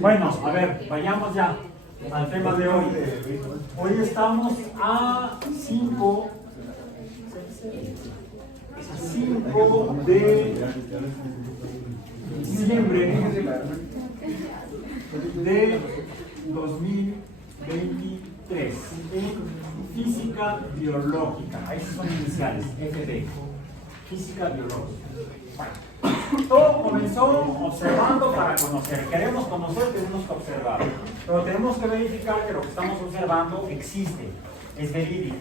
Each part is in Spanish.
Bueno, a ver, vayamos ya al tema de hoy. Hoy estamos a 5 de diciembre de 2023 en física biológica. Ahí son iniciales, FB, física biológica. Bueno, todo comenzó observando para conocer. Queremos conocer, tenemos que observar. Pero tenemos que verificar que lo que estamos observando existe, es verídico.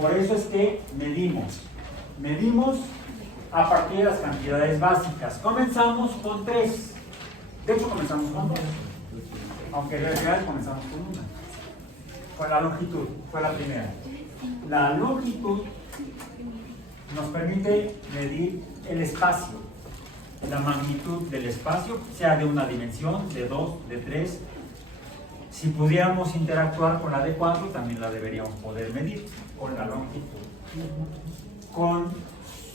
Por eso es que medimos. Medimos a partir de las cantidades básicas. Comenzamos con 3. De hecho, comenzamos con 2. Aunque en realidad comenzamos con 1. Fue la longitud, fue la primera. La longitud nos permite medir el espacio, la magnitud del espacio, sea de una dimensión, de 2, de 3. Si pudiéramos interactuar con la de 4, también la deberíamos poder medir con la longitud. Con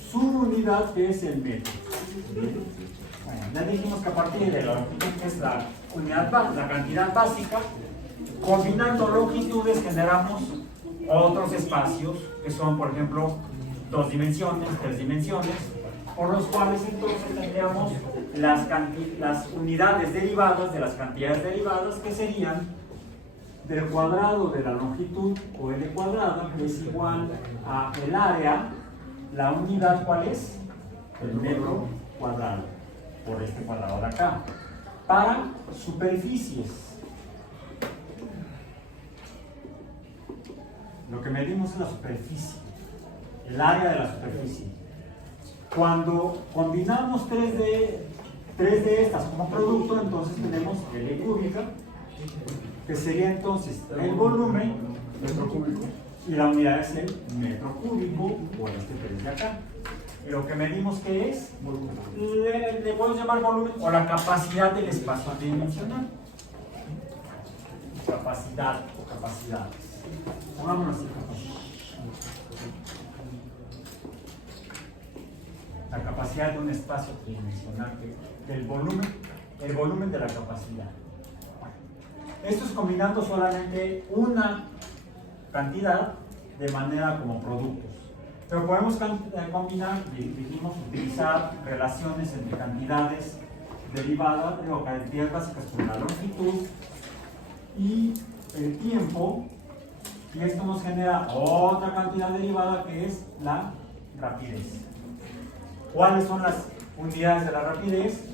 su unidad, que es el metro. Bueno, ya dijimos que a partir de la longitud, que es la unidad, la cantidad básica, combinando longitudes generamos otros espacios que son, por ejemplo, 2 dimensiones, 3 dimensiones, por los cuales entonces tendríamos las unidades derivadas de las cantidades derivadas, que serían del cuadrado de la longitud, o L cuadrada, que es igual a el área. La unidad, ¿cuál es? El metro cuadrado, por este cuadrado de acá. Para superficies, lo que medimos es la superficie, el área de la superficie. Cuando combinamos tres de estas como producto, entonces tenemos L cúbica, que sería entonces el volumen, metro cúbico, y la unidad es el metro cúbico, por este 3 de acá. Y lo que medimos, ¿qué es? Le podemos llamar volumen o la capacidad del espacio tridimensional. Capacidad o capacidades. Pongámonos así. La capacidad de un espacio tridimensional, el volumen de la capacidad. Esto es combinando solamente una cantidad de manera como productos. Pero podemos combinar, dijimos, utilizar relaciones entre cantidades derivadas o cantidades básicas con la longitud y el tiempo, y esto nos genera otra cantidad derivada que es la rapidez. ¿Cuáles son las unidades de la rapidez?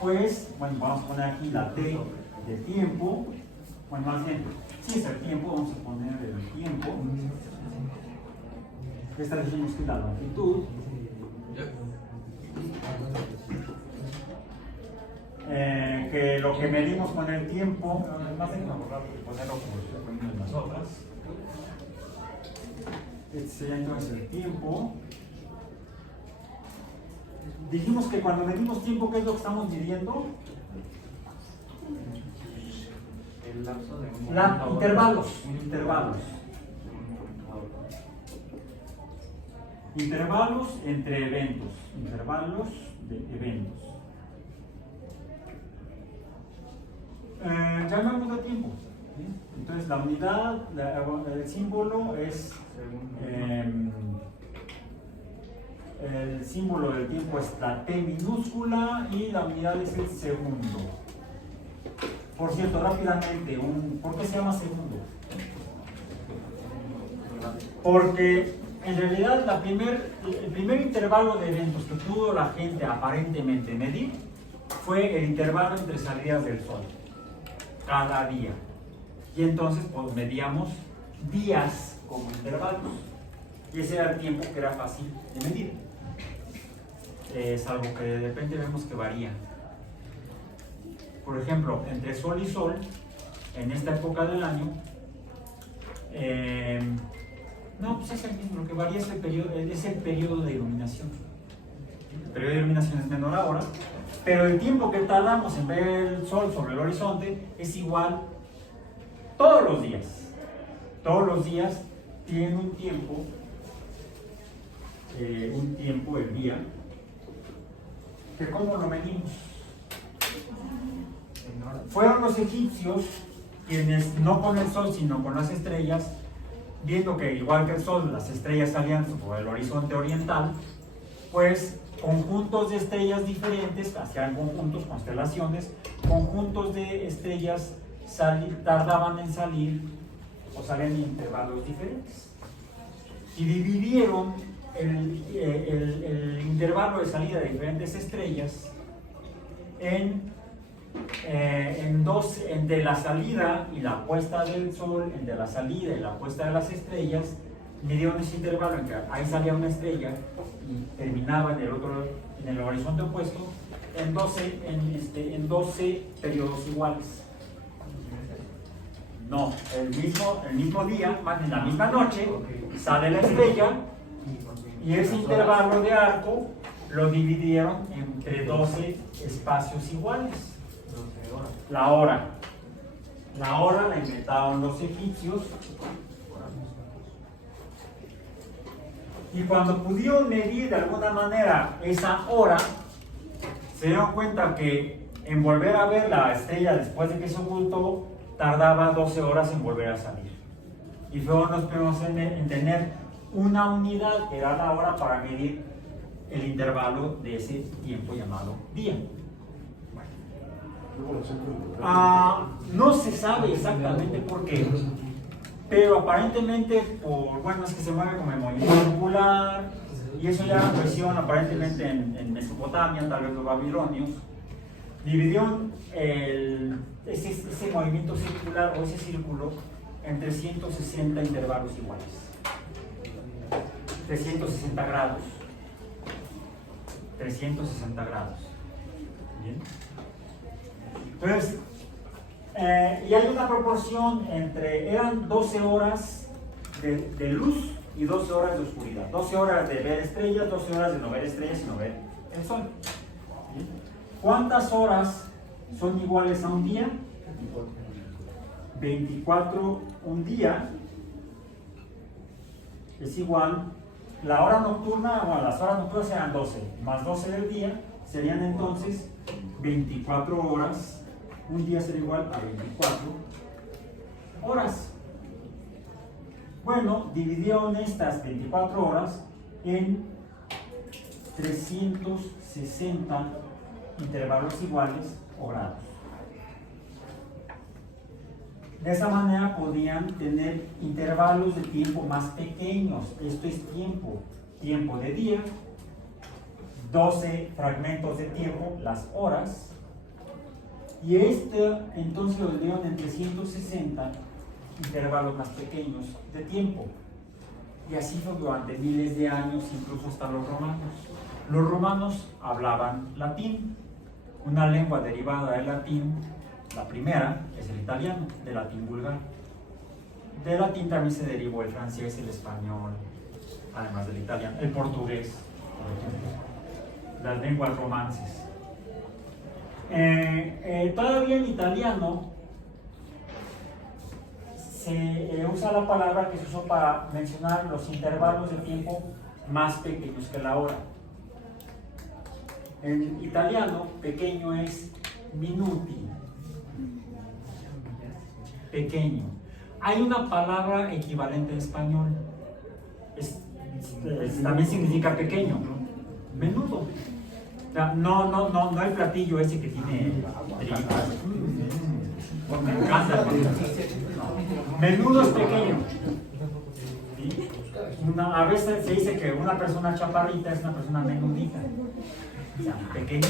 Pues, bueno, vamos a poner aquí la T de tiempo. Bueno, más bien, si es el tiempo, vamos a poner el tiempo. Esta dijimos que es la longitud. Que lo que medimos con el tiempo, más bien vamos a ponerlo como estoy poniendo en las otras. Este sería entonces el tiempo. Dijimos que cuando medimos tiempo, ¿qué es lo que estamos midiendo? El lapso de intervalos entre eventos, intervalos de eventos. Ya hablamos de tiempo, ¿sí? Entonces la unidad, el símbolo es el símbolo del tiempo es la T minúscula y la unidad es el segundo. Por cierto, rápidamente, ¿por qué se llama segundo? Porque en realidad el primer intervalo de eventos que pudo la gente aparentemente medir fue el intervalo entre salidas del sol, cada día. Y entonces pues, medíamos días como intervalos. Y ese era el tiempo que era fácil de medir. Salvo que de repente vemos que varía. Por ejemplo, entre sol y sol, en esta época del año, no, pues es el mismo, lo que varía es el periodo de iluminación. El periodo de iluminación es menor ahora, pero el tiempo que tardamos en ver el sol sobre el horizonte es igual todos los días. Todos los días tienen un tiempo el día, que ¿cómo lo medimos? Fueron los egipcios quienes, no con el sol, sino con las estrellas, viendo que igual que el sol, las estrellas salían por el horizonte oriental, pues conjuntos de estrellas diferentes, hacían conjuntos, constelaciones, conjuntos de estrellas tardaban en salir o salían en intervalos diferentes. Y dividieron el intervalo de salida de diferentes estrellas en dos, entre la salida y la puesta del sol, entre la salida y la puesta de las estrellas, midieron ese intervalo en que ahí salía una estrella y terminaba en el otro, en el horizonte opuesto, en 12 periodos iguales. No, el mismo día, más en la misma noche, sale la estrella y ese intervalo de arco lo dividieron entre 12 espacios iguales. La hora la inventaron los egipcios, y cuando pudieron medir de alguna manera esa hora, se dieron cuenta que en volver a ver la estrella después de que se ocultó tardaba 12 horas en volver a salir, y fueron los primeros en tener una unidad que era la hora para medir el intervalo de ese tiempo llamado día. No se sabe exactamente por qué, pero aparentemente es que se mueve como el movimiento circular, y eso ya presión aparentemente en Mesopotamia, tal vez los babilonios, dividieron ese movimiento circular o ese círculo en 360 intervalos iguales, 360 grados. 360 grados. ¿Bien? Entonces, y hay una proporción eran 12 horas de luz y 12 horas de oscuridad. 12 horas de ver estrellas, 12 horas de no ver estrellas y no ver el sol. ¿Bien? ¿Cuántas horas son iguales a un día? 24. Un día es igual. La hora nocturna, las horas nocturnas eran 12, más 12 del día, serían entonces 24 horas. Un día sería igual a 24 horas. Bueno, dividieron estas 24 horas en 360 intervalos iguales o grados. De esa manera podían tener intervalos de tiempo más pequeños. Esto es tiempo de día, 12 fragmentos de tiempo, las horas, y entonces lo dividieron en 360 intervalos más pequeños de tiempo. Y así fue durante miles de años, incluso hasta los romanos. Los romanos hablaban latín, una lengua derivada del latín. La primera es el italiano, del latín vulgar. Del latín también se derivó el francés, el español, además del italiano, el portugués, las lenguas romances. Todavía en italiano se usa la palabra que se usó para mencionar los intervalos de tiempo más pequeños que la hora. En italiano, pequeño es minuti. Pequeño. Hay una palabra equivalente en español. También significa pequeño. Menudo. O sea, no el platillo ese que tiene tripas. Me encanta. Menudo es pequeño. ¿Sí? A veces se dice que una persona chaparrita es una persona menudita. O sea, pequeñito.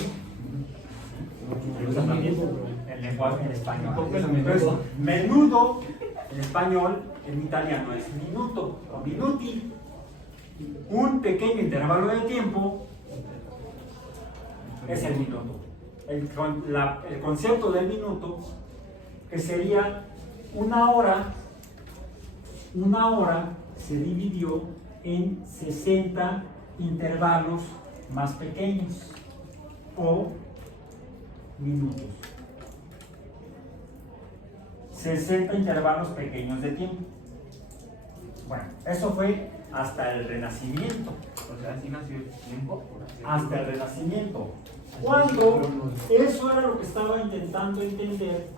Se usa también el lenguaje en español. Entonces, menudo en español, en italiano es minuto o minuti. Un pequeño intervalo de tiempo es el minuto. El concepto del minuto, que sería una hora se dividió en 60 intervalos más pequeños o minutos. 60 intervalos pequeños de tiempo. Bueno, eso fue hasta el Renacimiento. O sea, así nació el tiempo. Hasta el Renacimiento. Cuando eso era lo que estaba intentando entender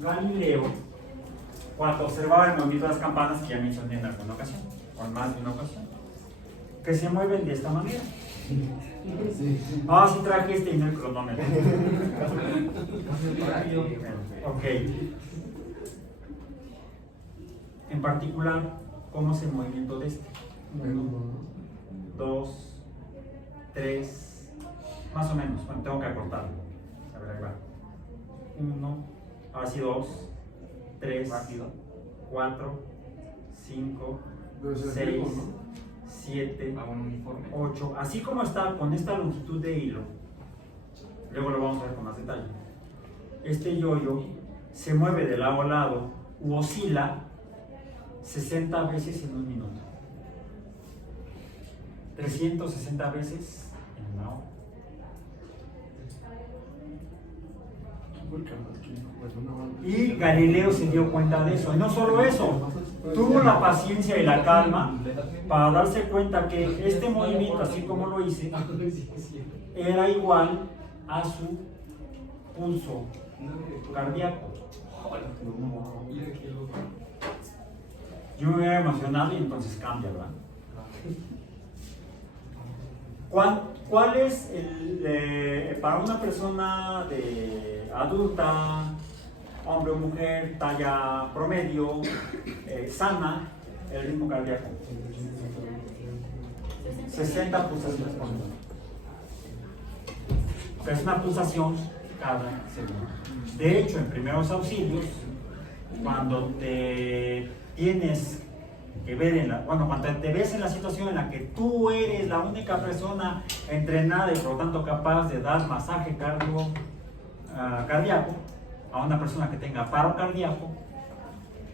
Galileo cuando observaba el movimiento de las campanas que ya mencioné en alguna ocasión, o en más de una ocasión, que se mueven de esta manera. Ah, sí traje este y no el cronómetro. Ok. En particular, ¿cómo es el movimiento de este? 1, 2, 3, más o menos. Bueno, tengo que acortarlo. A ver, ahí va. 1, ahora sí 2, 3, 4, 5, 6, 7, 8. Así como está con esta longitud de hilo, luego lo vamos a ver con más detalle. Este yoyo se mueve de lado a lado u oscila 60 veces en un minuto, 360 veces en una hora. Y Galileo se dio cuenta de eso. Y no solo eso, tuvo la paciencia y la calma para darse cuenta que este movimiento, así como lo hice, era igual a su pulso cardíaco. Yo me hubiera emocionado y entonces cambia, ¿verdad? ¿Cuál es para una persona adulta, hombre o mujer, talla promedio, sana, el ritmo cardíaco? 60 pulsaciones por minuto. Es una pulsación cada segundo. De hecho, en primeros auxilios, cuando te tienes que ver cuando te ves en la situación en la que tú eres la única persona entrenada y por lo tanto capaz de dar masaje cardíaco a una persona que tenga paro cardíaco,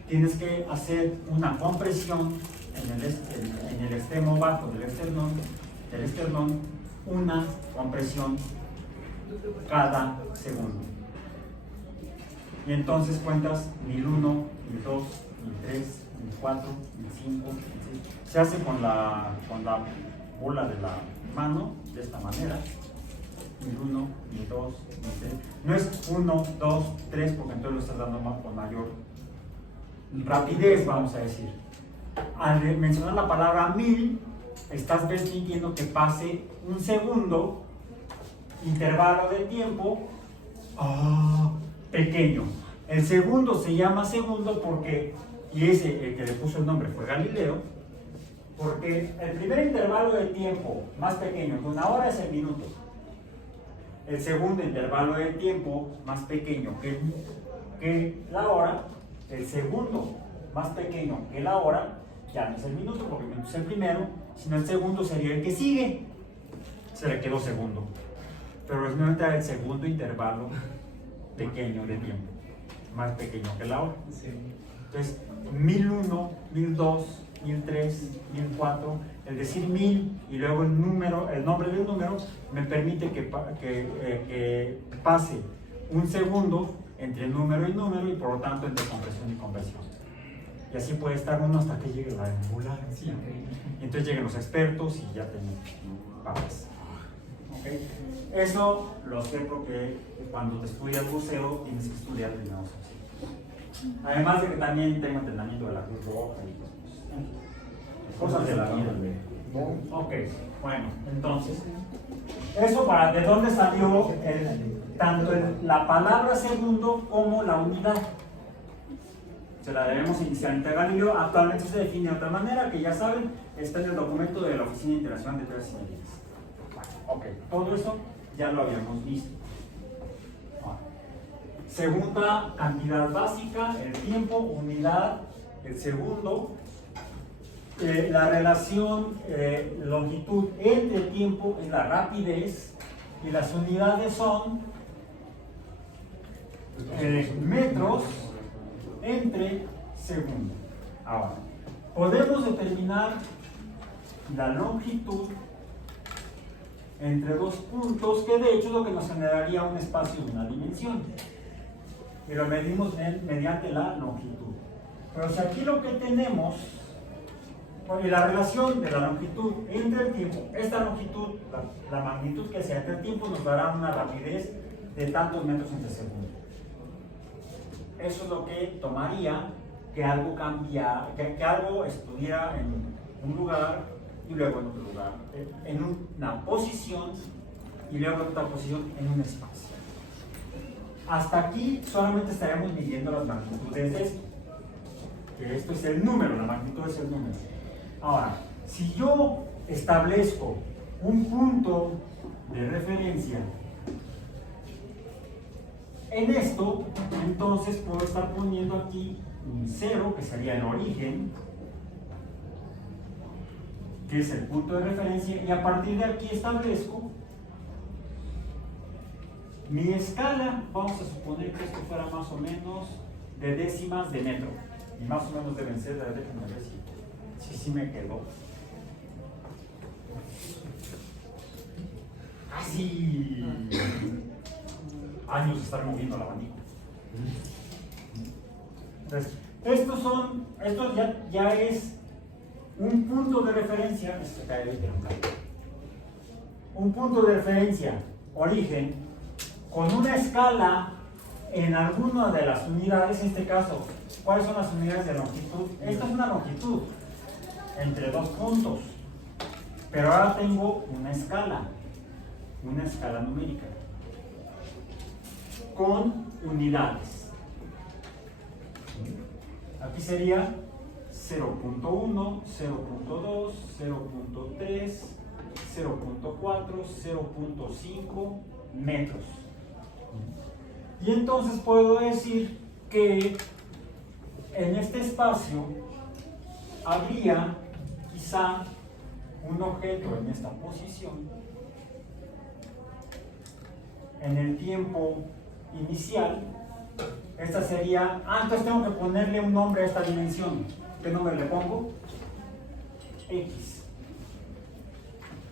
tienes que hacer una compresión en el extremo bajo del esternón, una compresión cada segundo. Y entonces cuentas 1001, 1002, 1003, 1004, 1005, 1006. Se hace con la bola de la mano, de esta manera. 1001, 1002, 1003. No es 1, 2, 3, porque entonces lo estás dando con mayor rapidez, vamos a decir. Al mencionar la palabra 1000, estás permitiendo que pase un segundo, intervalo de tiempo pequeño. El segundo se llama segundo porque, y ese el que le puso el nombre fue Galileo, porque el primer intervalo de tiempo más pequeño que una hora es el minuto. El segundo intervalo de tiempo más pequeño que la hora, el segundo más pequeño que la hora, ya no es el minuto porque el minuto es el primero, sino el segundo sería el que sigue. Se le quedó segundo. Pero es el segundo intervalo pequeño de tiempo, más pequeño que la hora. Entonces, 1001, 1002, 1003, 1004, el decir 1000 y luego el nombre del número me permite que pase un segundo entre número y número y por lo tanto entre compresión y conversión. Y así puede estar uno hasta que llegue la ambulancia. Y entonces lleguen los expertos y ya tenemos papas. ¿Okay? Eso lo sé porque cuando te estudias buceo tienes que estudiar primeros auxilios. Además de que también tengo entrenamiento de la Cruz Roja y cosas de la vida. Ok, bueno, entonces, eso ¿de dónde salió tanto la palabra segundo como la unidad? Se la debemos inicialmente a Galileo. Actualmente se define de otra manera, que ya saben, está en el documento de la Oficina Internacional de Teorías y Medidas. Ok, todo eso ya lo habíamos visto. Segunda cantidad básica, el tiempo, unidad, el segundo. La relación longitud entre tiempo es la rapidez y las unidades son metros entre segundo. Ahora, podemos determinar la longitud entre dos puntos, que de hecho es lo que nos generaría un espacio de una dimensión. Y lo medimos mediante la longitud. Pero si aquí lo que tenemos Y la relación de la longitud entre el tiempo, esta longitud, la magnitud que sea entre el tiempo, nos dará una rapidez de tantos metros entre segundo. Eso es lo que tomaría que algo cambiara, que algo estuviera en un lugar y luego en otro lugar, en una posición y luego en otra posición en un espacio. Hasta aquí solamente estaremos midiendo las magnitudes de esto, que esto es el número, la magnitud es el número. Ahora, si yo establezco un punto de referencia en esto, entonces puedo estar poniendo aquí un 0, que sería el origen, que es el punto de referencia, y a partir de aquí establezco mi escala. Vamos a suponer que esto fuera más o menos de décimas de metro, y más o menos deben ser, déjenme ver si me quedó. Así años de estar moviendo el abanico. Entonces, esto ya es un punto de referencia, un punto de referencia, origen, con una escala en alguna de las unidades. En este caso, ¿cuáles son las unidades de longitud? Esta es una longitud entre dos puntos, pero ahora tengo una escala numérica con unidades. Aquí sería 0.1, 0.2, 0.3, 0.4, 0.5 metros. Y entonces puedo decir que en este espacio habría quizá un objeto en esta posición en el tiempo inicial. Esta sería, entonces tengo que ponerle un nombre a esta dimensión. ¿Qué nombre le pongo? X.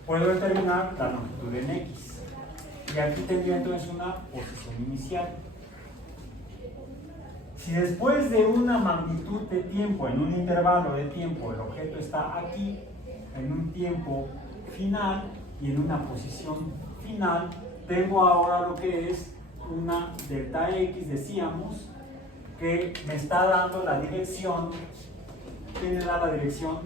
Puedo determinar la longitud en X. Y aquí tendría entonces una posición inicial. Si después de una magnitud de tiempo, en un intervalo de tiempo, el objeto está aquí, en un tiempo final y en una posición final, tengo ahora lo que es una delta X, decíamos, que me está dando la dirección. ¿Qué me da la dirección?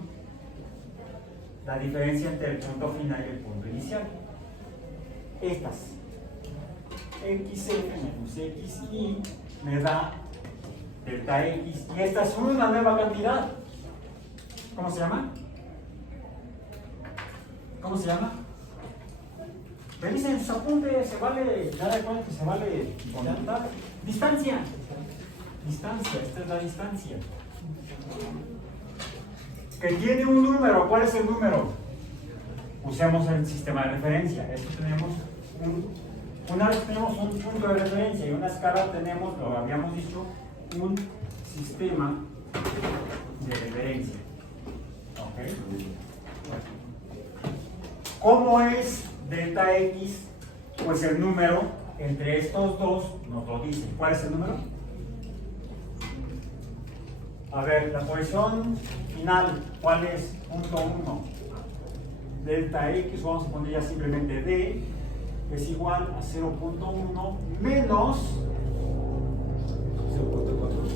La diferencia entre el punto final y el punto inicial. Estas. XF menos XY me da delta X. Y esta es una nueva cantidad. ¿Cómo se llama? ¿Cómo se llama? Revisen sus apuntes, se vale, ya de cuenta que se vale contar. Distancia. Distancia, esta es la distancia. Que tiene un número. ¿Cuál es el número? Usemos el sistema de referencia. Esto tenemos una vez tenemos un punto de referencia y una escala, tenemos, lo habíamos dicho, un sistema de referencia. ¿Ok? ¿Cómo es delta X? Pues el número entre estos dos nos lo dice. ¿Cuál es el número? A ver, la posición final, ¿cuál es? Punto 1. Delta X, vamos a poner ya simplemente D, es igual a 0.1 menos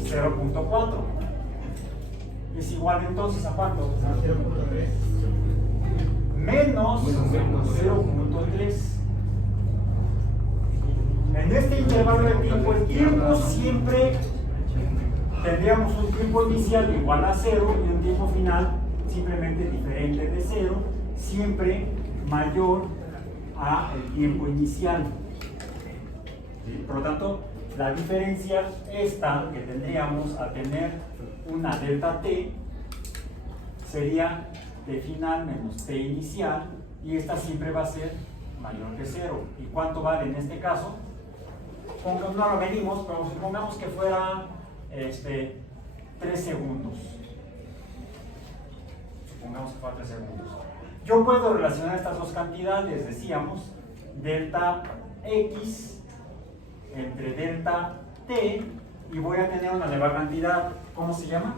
0.4. Es igual entonces a cuánto? A 0.3. Menos 0.3. En este intervalo de tiempo, el tiempo siempre tendríamos un tiempo inicial igual a 0 y un tiempo final simplemente diferente de 0, siempre mayor a el tiempo inicial. ¿Sí? Por lo tanto, la diferencia esta que tendríamos a tener una delta t sería t final menos t inicial, y esta siempre va a ser mayor que 0. ¿Y cuánto vale en este caso? No lo medimos, pero supongamos que fuera 3 segundos. Supongamos que fuera 3 segundos. Yo puedo relacionar estas dos cantidades, decíamos, delta X entre delta T, y voy a tener una nueva cantidad. ¿Cómo se llama?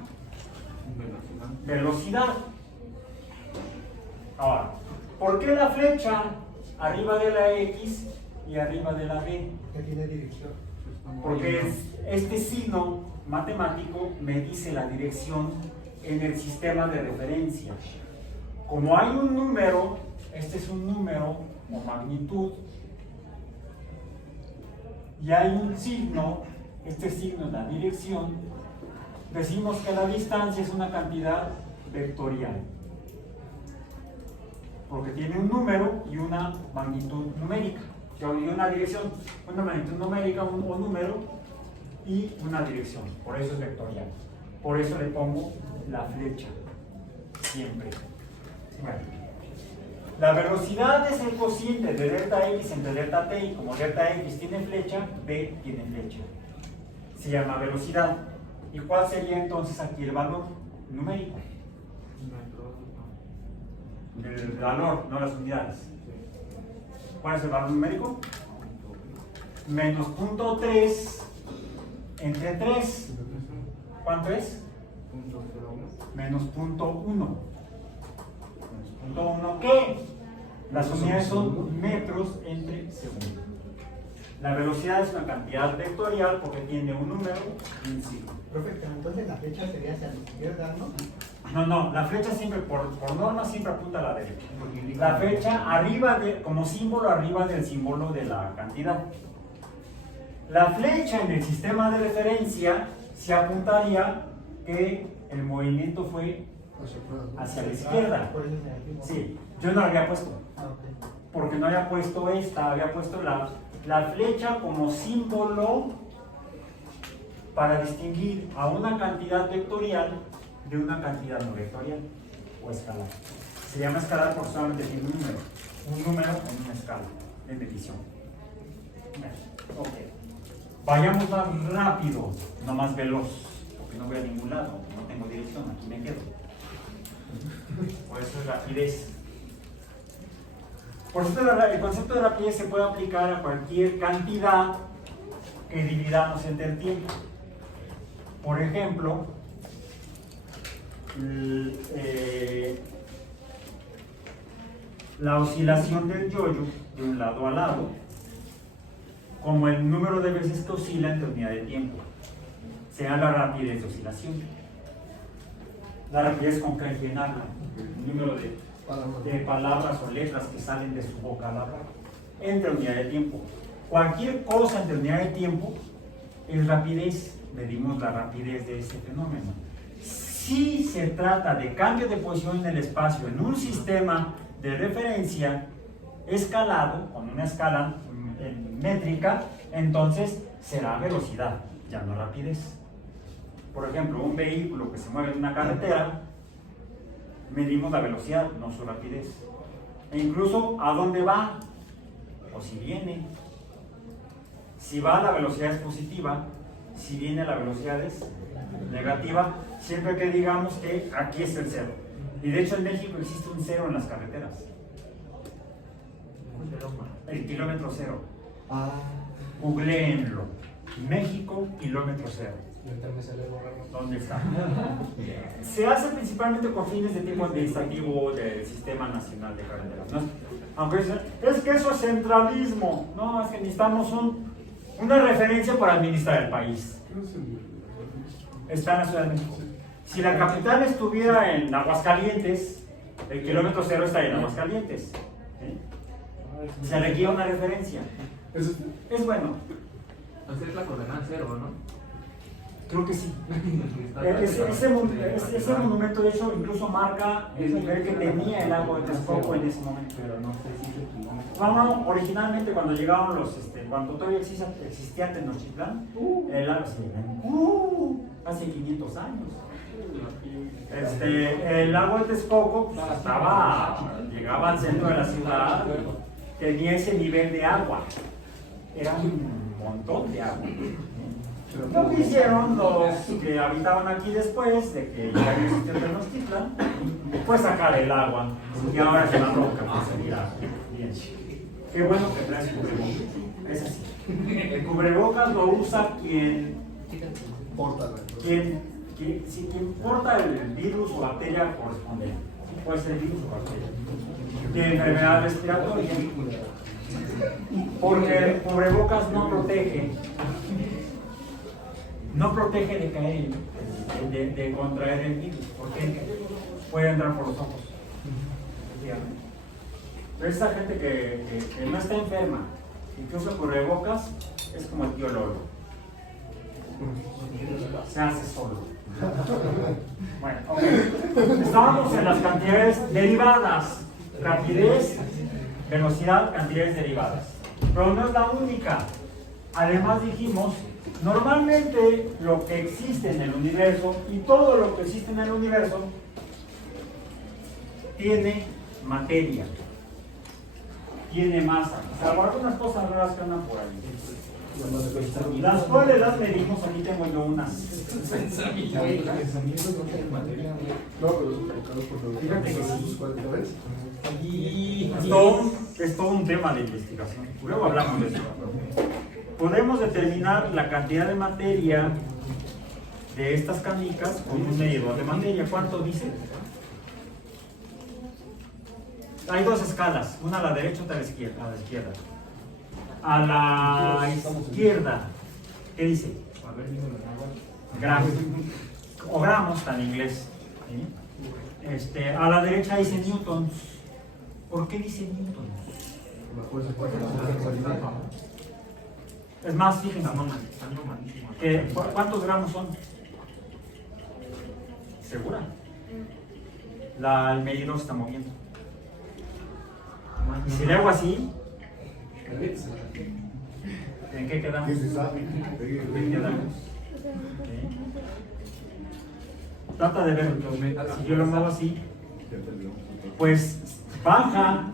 Velocidad. Ahora, ¿por qué la flecha arriba de la X y arriba de la B? Que tiene dirección. Porque este signo matemático me dice la dirección en el sistema de referencia. Como hay un número, este es un número o magnitud, y hay un signo, este signo es la dirección, decimos que la distancia es una cantidad vectorial, porque tiene un número y una magnitud numérica, y una dirección, una magnitud numérica o número y una dirección, por eso es vectorial. Por eso le pongo la flecha, siempre. Bueno, la velocidad es el cociente de delta x entre delta t, y como delta x tiene flecha, b tiene flecha. Se llama velocidad. ¿Y cuál sería entonces aquí el valor numérico? El valor, no las unidades. ¿Cuál es el valor numérico? Menos 0.3 entre 3. ¿Cuánto es? Menos 0.1. Menos 0.1, ¿qué? Las unidades son metros entre segundo. La velocidad es una cantidad vectorial porque tiene un número y un signo. Perfecto, entonces la flecha sería hacia la izquierda, ¿no? No, la flecha siempre, por norma, siempre apunta a la derecha. La flecha arriba, como símbolo, arriba del símbolo de la cantidad. La flecha en el sistema de referencia se apuntaría que el movimiento fue hacia la izquierda. Por eso es negativo. Sí, yo no la había puesto, Ah, ok. porque no había puesto esta, había puesto la flecha como símbolo para distinguir a una cantidad vectorial de una cantidad no vectorial o escalar. Se llama escalar porque solamente tiene un número en una escala de medición. Ok. Vayamos más rápido, no más veloz, porque no voy a ningún lado, no tengo dirección, aquí me quedo. Por eso es rapidez. Por eso el concepto de rapidez se puede aplicar a cualquier cantidad que dividamos entre el tiempo. Por ejemplo, la oscilación del yoyo de un lado a lado, como el número de veces que oscila entre unidad de tiempo, sea la rapidez de oscilación. La rapidez con que hay que llenarla, el número de palabras o letras que salen de su boca a la boca, entre unidad de tiempo. Cualquier cosa entre unidad de tiempo es rapidez. Medimos la rapidez de ese fenómeno. Si se trata de cambio de posición en el espacio en un sistema de referencia escalado, con una escala métrica, entonces será velocidad, ya no rapidez. Por ejemplo, un vehículo que se mueve en una carretera, medimos la velocidad, no su rapidez. E incluso a dónde va, o si viene. Si va, la velocidad es positiva. Si viene, la velocidad es negativa, siempre que digamos que aquí es el cero. Y de hecho en México existe un cero en las carreteras. El kilómetro cero. Googleenlo. México, kilómetro cero. ¿Dónde está? Se hace principalmente con fines de tipo administrativo del Sistema Nacional de Carreteras, ¿no? Aunque es que eso es centralismo. No, es que necesitamos una referencia para administrar el país. Está en la Ciudad de México. Si la capital estuviera en Aguascalientes, el kilómetro cero está en Aguascalientes. ¿Sí? Se requiere una referencia. Es bueno. Hacer la coordenada cero, ¿no? Creo que sí. Ese monumento, de hecho, incluso marca el nivel que tenía el lago de Texcoco en ese momento. Pero no sé si es kilómetro. No, originalmente cuando llegaron cuando todavía existía Tenochtitlán, el lago hace 500 años. El lago de Texcoco pues, llegaba al centro de la ciudad, tenía ese nivel de agua. Era un montón de agua. Lo que hicieron los que habitaban aquí después de que ya no existió Tenochtitlán, fue sacar el agua y ahora es una roca que se mira bien. Qué bueno que traes cubrebocas. Es así. El cubrebocas lo usa quien porta el virus o bacteria correspondiente. puede ser virus o bacteria, de enfermedad respiratoria, porque el cubrebocas no protege de caer, de contraer el virus, porque puede entrar por los ojos. Pero esa gente que no está enferma y que usa cubrebocas es como el tío Lolo. Se hace solo. Bueno, ok. Estábamos en las cantidades derivadas. Rapidez, velocidad, cantidades derivadas. Pero no es la única. Además dijimos, normalmente lo que existe en el universo y todo lo que existe en el universo tiene materia, tiene masa, salvo algunas cosas raras que andan por ahí. Las cuales las medimos, aquí tengo yo unas. Fíjate que sí. Es todo un tema de investigación. Luego hablamos de eso. Podemos determinar la cantidad de materia de estas canicas con un medidor de materia. ¿Cuánto dice? Hay dos escalas, una a la derecha y otra a la izquierda. A la izquierda, ¿qué dice? Gramos. O gramos, está en inglés. ¿Sí? A la derecha dice newtons. ¿Por qué dice newtons? Es más, fíjense, ¿cuántos gramos son? ¿Segura? El medidor se está moviendo. Si le hago así, ¿en qué quedamos? Trata de ver, si yo lo muevo así, pues baja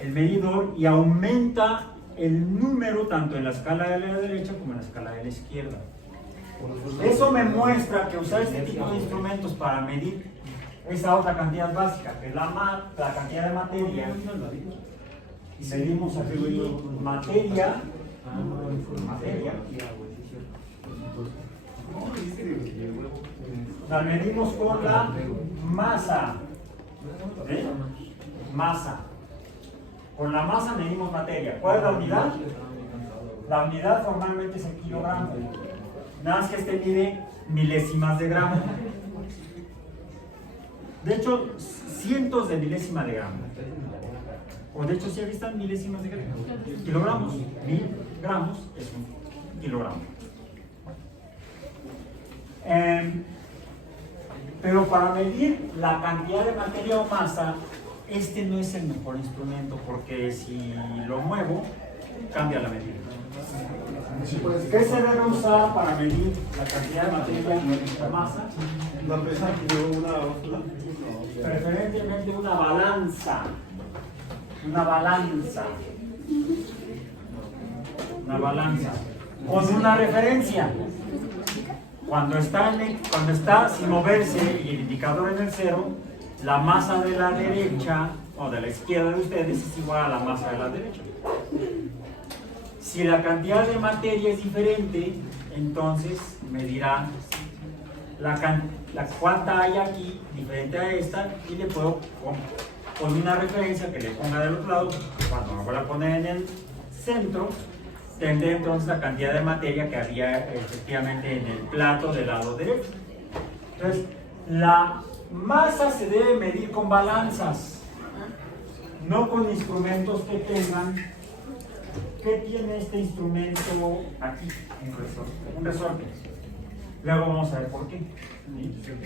el medidor y aumenta el número tanto en la escala de la derecha como en la escala de la izquierda. Eso me muestra que usar este tipo de instrumentos para medir esa otra cantidad básica, que es la cantidad de materia. Medimos aquí materia. La medimos con la masa. Masa. Con la masa medimos materia. ¿Cuál es la unidad? La unidad formalmente es el kilogramo. Nada más que este mide milésimas de gramo. De hecho, cientos de milésimas de gramo. O de hecho, si aquí están milésimas de gramo. Kilogramos. 1000 gramos es un kilogramo. Pero para medir la cantidad de materia o masa, este no es el mejor instrumento, porque si lo muevo, cambia la medida. ¿Qué se debe usar para medir la cantidad de materia o masa? Preferentemente una balanza. Una balanza. Con una referencia. Cuando está sin moverse y el indicador en el cero, la masa de la derecha o de la izquierda de ustedes es igual a la masa de la derecha. Si la cantidad de materia es diferente, entonces medirá la cuánta hay aquí diferente a esta y le puedo con una referencia que le ponga del otro lado. Cuando me voy a poner en el centro, tendré entonces la cantidad de materia que había efectivamente en el plato del lado derecho. Entonces, la masa se debe medir con balanzas, no con instrumentos que tengan. ¿Qué tiene este instrumento aquí? Un resorte. Luego vamos a ver por qué.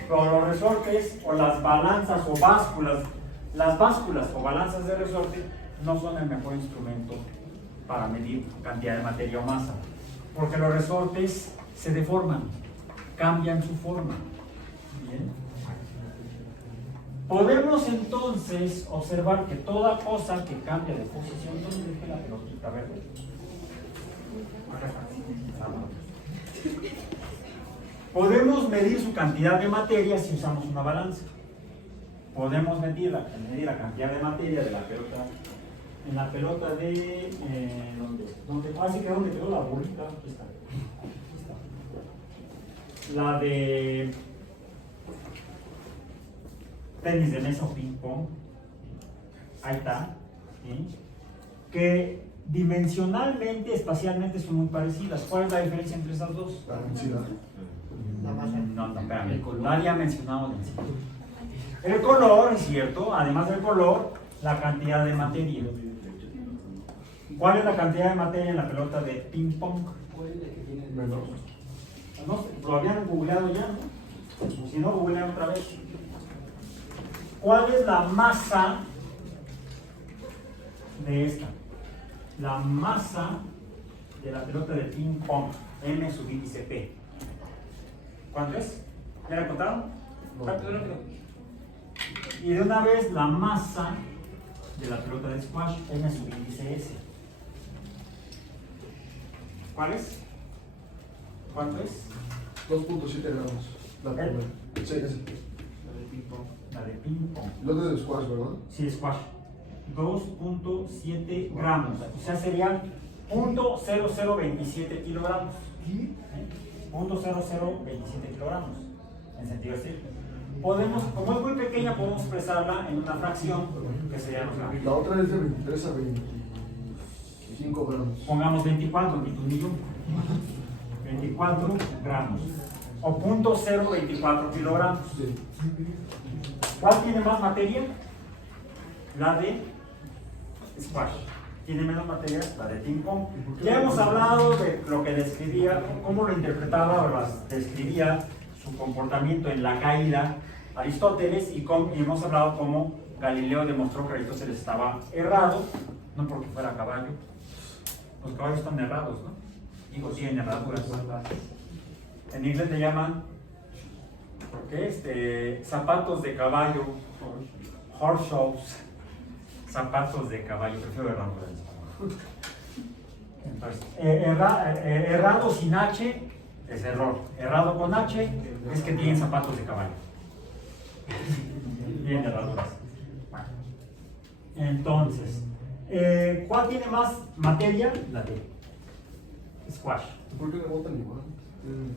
Pero los resortes o las balanzas o básculas, las básculas o balanzas de resorte no son el mejor instrumento para medir cantidad de materia o masa, porque los resortes se deforman, cambian su forma. ¿Bien? Podemos entonces observar que toda cosa que cambia de posición, ¿dónde dejé la pelotita verde? Podemos medir su cantidad de materia si usamos una balanza. Podemos medir la cantidad de materia de la pelota. En la pelota de... ¿dónde quedó la bolita? Aquí está. La de... tenis de mesa o ping pong, ahí está, ¿sí? Que dimensionalmente, espacialmente son muy parecidas. ¿Cuál es la diferencia entre esas dos? La densidad. La masa. No, espérame, nadie ha mencionado densidad. El color, es cierto, además del color, la cantidad de materia. ¿Cuál es la cantidad de materia en la pelota de ping pong? Menos. No, lo habían googleado ya, ¿no? Si no, googlean otra vez. ¿Cuál es la masa de esta? La masa de la pelota de ping pong, M sub índice P. ¿Cuánto es? ¿Ya la he contado? Rápido. Y de una vez la masa de la pelota de squash, M sub índice S. ¿Cuál es? ¿Cuánto es? 2.7 gramos. La primera. Sí, ese. La de ping pong. La de ping pong. Lo de squash, ¿verdad? Sí, squash. 2.7 gramos. O sea, serían 0.0027 kilogramos. ¿Sí? 0.0027 kilogramos. En sentido estricto. Podemos, como es muy pequeña, podemos expresarla en una fracción que sería los gramos. La otra es de 23 a 25 gramos. Pongamos 24, ni tú ni yo. 24 gramos. O 0.024 kilogramos. Sí. ¿Cuál tiene más materia? La de squash. Tiene menos materia la de ping pong. Ya hemos hablado de lo que describía, cómo lo interpretaba o describía su comportamiento en la caída Aristóteles y hemos hablado cómo Galileo demostró que Aristóteles estaba errado, no porque fuera caballo. Los caballos están errados, ¿no? Digo, tienen herraduras. En inglés le llaman, ¿por qué? Zapatos de caballo, horse shoes, zapatos de caballo, prefiero herraduras. Entonces, errado sin H es error, errado con H es que tienen zapatos de caballo. Tienen herraduras. Bueno. Entonces, ¿cuál tiene más materia? La de squash. ¿Por qué no votan igual?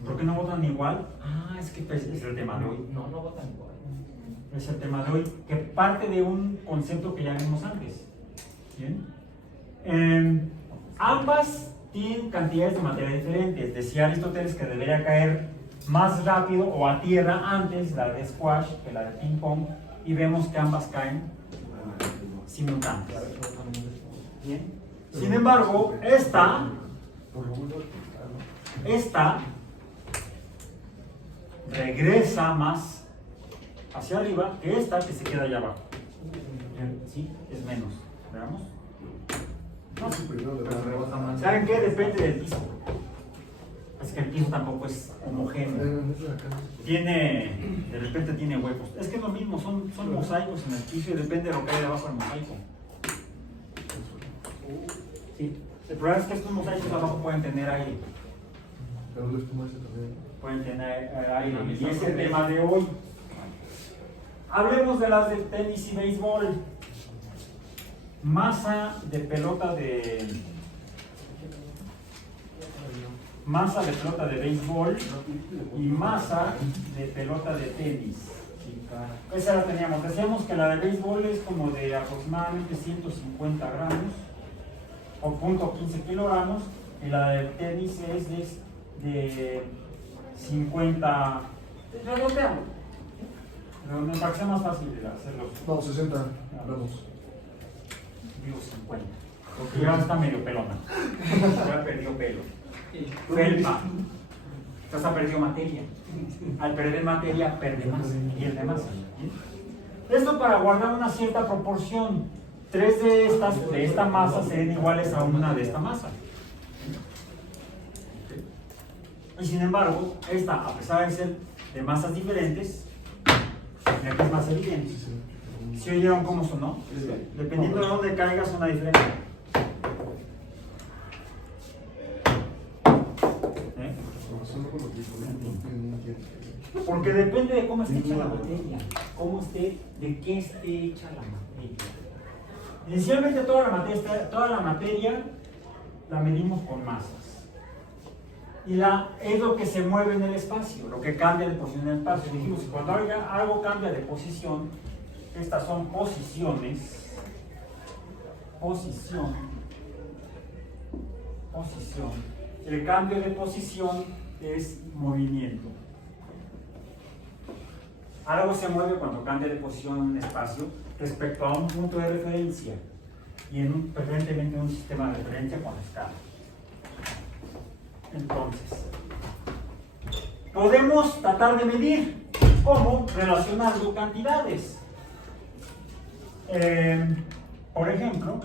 ¿Por qué no votan igual? Ah, es que es el tema de hoy. No votan igual. Es el tema de hoy, que parte de un concepto que ya vimos antes. ¿Bien? Ambas tienen cantidades de materia diferentes. Decía Aristóteles que debería caer más rápido o a tierra antes la de squash que la de ping pong, y vemos que ambas caen simultáneas. ¿Bien? Sin embargo, esta regresa más hacia arriba que esta que se queda allá abajo. ¿Sí? Es menos. Veamos. No, sí, primero de la ¿Saben qué? Depende del piso. Es que el piso tampoco es homogéneo. De repente tiene huecos. Es que es lo mismo, son mosaicos en el piso y depende de lo que hay debajo del mosaico. Sí. El problema es que estos mosaicos abajo pueden tener aire. Pero la espuma ese también. Pueden tener aire. Y es el tema de hoy. Hablemos de las de tenis y béisbol. Masa de pelota de béisbol y masa de pelota de tenis. Esa la teníamos. Decíamos que la de béisbol es como de aproximadamente 150 gramos o 0.15 kilogramos y la de tenis es de 50. Redondeamos. Me parecía más fácil de hacerlo. No, 60 gramos. Digo 50. Porque ya está medio pelona. Ya perdió pelo. Felpa. Entonces ha perdido materia. Al perder materia, pierde masa. Esto para guardar una cierta proporción. 3 de esta masa serían iguales a una de esta masa. Y sin embargo, esta, a pesar de ser de masas diferentes, es más evidente. ¿Sí oyeron cómo sonó? Dependiendo de dónde caiga, suena diferente. Porque depende de cómo esté hecha la materia, de qué esté hecha la materia. Inicialmente toda la materia la medimos con masas. Y es lo que se mueve en el espacio, lo que cambia de posición en el espacio. Dijimos que cuando algo cambia de posición, estas son posiciones, posición, el cambio de posición es movimiento. Algo se mueve cuando cambia de posición en un espacio respecto a un punto de referencia y preferentemente en un sistema de referencia con escala. Entonces, podemos tratar de medir cómo relacionando cantidades. Por ejemplo,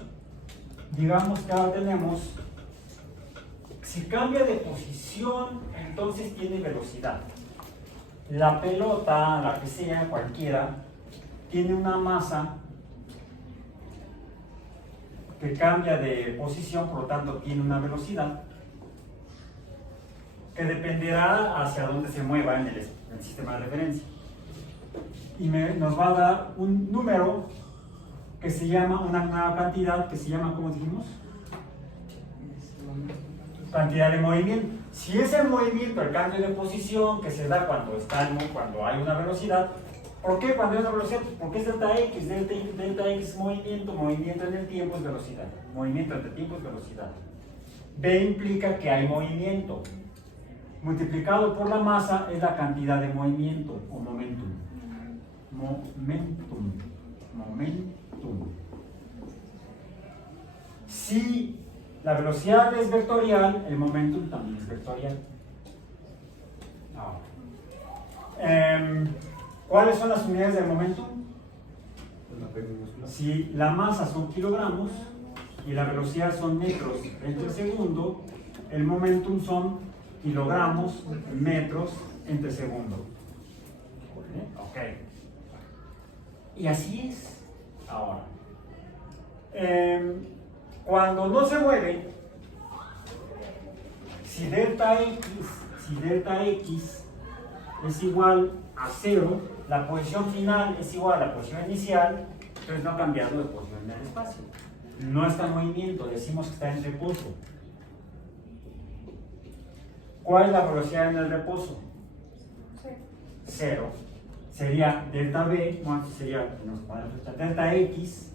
digamos que ahora tenemos, si cambia de posición, entonces tiene velocidad. La pelota, la que sea, cualquiera, tiene una masa que cambia de posición, por lo tanto tiene una velocidad que dependerá hacia dónde se mueva en el sistema de referencia. Y nos va a dar un número que se llama, una cantidad que se llama, ¿cómo dijimos? Cantidad de movimiento. Si es el movimiento, el cambio de posición que se da cuando hay una velocidad. ¿Por qué cuando hay una velocidad? Porque es delta X, delta X es movimiento, movimiento en el tiempo es velocidad, movimiento entre tiempo es velocidad. B implica que hay movimiento, multiplicado por la masa es la cantidad de movimiento o momentum. Momentum. Si la velocidad es vectorial, el momentum también es vectorial. ¿Cuáles son las unidades del momentum? Si la masa son kilogramos y la velocidad son metros entre segundo, el momentum son kilogramos, metros entre segundo. Ok. Y así es. Ahora, cuando no se mueve, si delta X es igual a 0, la posición final es igual a la posición inicial, entonces no ha cambiado de posición en el espacio. No está en movimiento, decimos que está en reposo. ¿Cuál es la velocidad en el reposo? 0. Sería delta B, bueno, sería delta X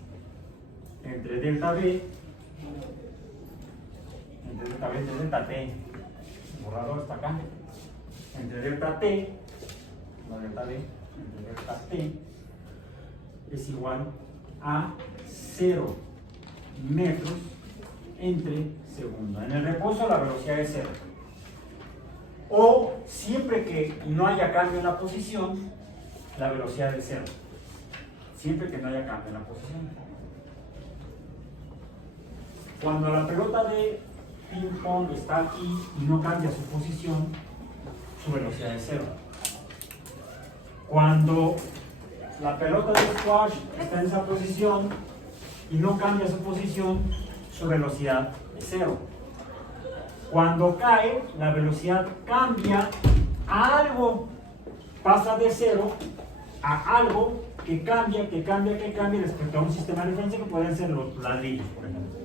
entre delta B, entre delta T, el borrador está acá, entre delta T, no delta B, entre delta T, es igual a 0 metros entre segundo. En el reposo la velocidad es 0. O siempre que no haya cambio en la posición, la velocidad es 0. Siempre que no haya cambio en la posición. Cuando la pelota de ping pong está aquí y no cambia su posición, su velocidad es 0. Cuando la pelota de squash está en esa posición y no cambia su posición, su velocidad es 0. Cuando cae, la velocidad cambia a algo, pasa de 0 a algo que cambia respecto a un sistema de referencia que pueden ser los ladrillos, por ejemplo.